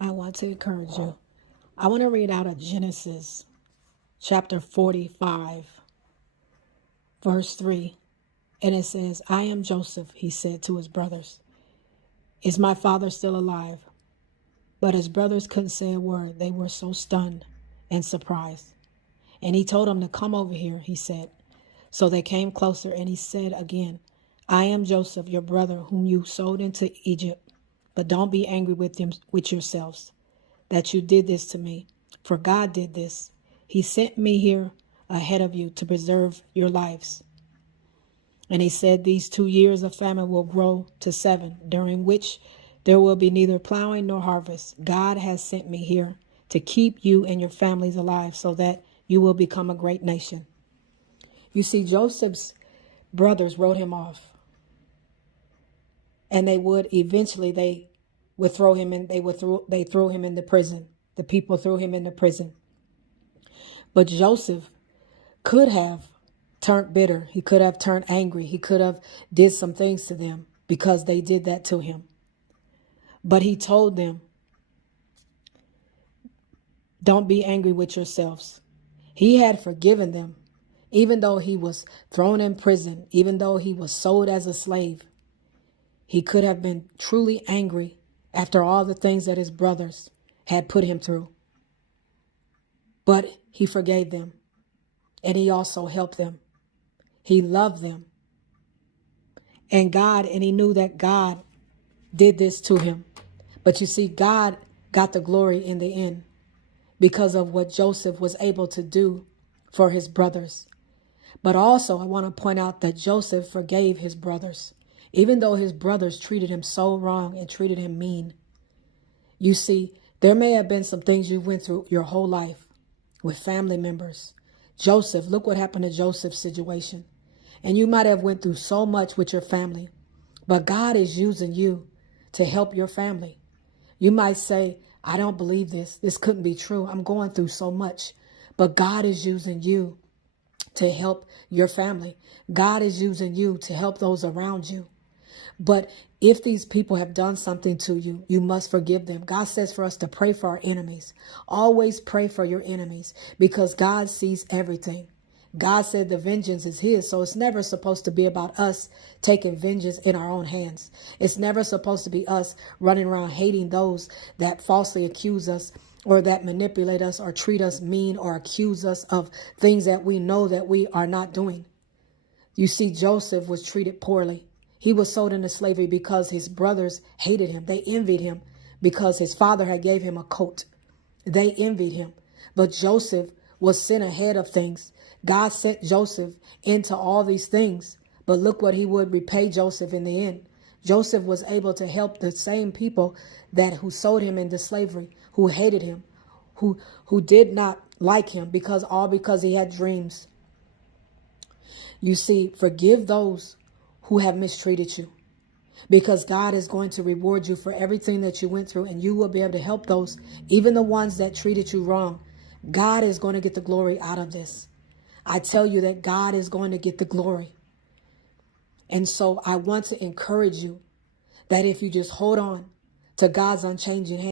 I want to encourage you. I want to read out of Genesis chapter 45, verse 3. And it says, I am Joseph, he said to his brothers. Is my father still alive? But his brothers couldn't say a word. They were so stunned and surprised. And he told them to come over here, he said. So they came closer, and he said again, I am Joseph, your brother, whom you sold into Egypt. But don't be angry with yourselves that you did this to me. For God did this. He sent me here ahead of you to preserve your lives. And he said, these 2 years of famine will grow to 7, during which there will be neither plowing nor harvest. God has sent me here to keep you and your families alive so that you will become a great nation. You see, Joseph's brothers wrote him off. And they would throw him in, they threw him into prison. The people threw him into prison. But Joseph could have turned bitter. He could have turned angry. He could have did some things to them because they did that to him. But he told them, don't be angry with yourselves. He had forgiven them, even though he was thrown in prison, even though he was sold as a slave. He could have been truly angry after all the things that his brothers had put him through. But he forgave them, and he also helped them. He loved them. And he knew that God did this to him. But you see, God got the glory in the end because of what Joseph was able to do for his brothers. But also, I want to point out that Joseph forgave his brothers, even though his brothers treated him so wrong and treated him mean. You see, there may have been some things you went through your whole life with family members. Joseph, look what happened to Joseph's situation. And you might have went through so much with your family, but God is using you to help your family. You might say, I don't believe this. This couldn't be true. I'm going through so much. But God is using you to help your family. God is using you to help those around you. But if these people have done something to you, you must forgive them. God says for us to pray for our enemies. Always pray for your enemies because God sees everything. God said the vengeance is his. So it's never supposed to be about us taking vengeance in our own hands. It's never supposed to be us running around hating those that falsely accuse us or that manipulate us or treat us mean or accuse us of things that we know that we are not doing. You see, Joseph was treated poorly. He was sold into slavery because his brothers hated him. They envied him because his father had gave him a coat. They envied him. But Joseph was sent ahead of things. God sent Joseph into all these things. But look what he would repay Joseph in the end. Joseph was able to help the same people who sold him into slavery, who hated him, who did not like him because he had dreams. You see, forgive those who have mistreated you, because God is going to reward you for everything that you went through, and you will be able to help those, even the ones that treated you wrong. God is going to get the glory out of this. I tell you that God is going to get the glory. And so I want to encourage you that if you just hold on to God's unchanging hand,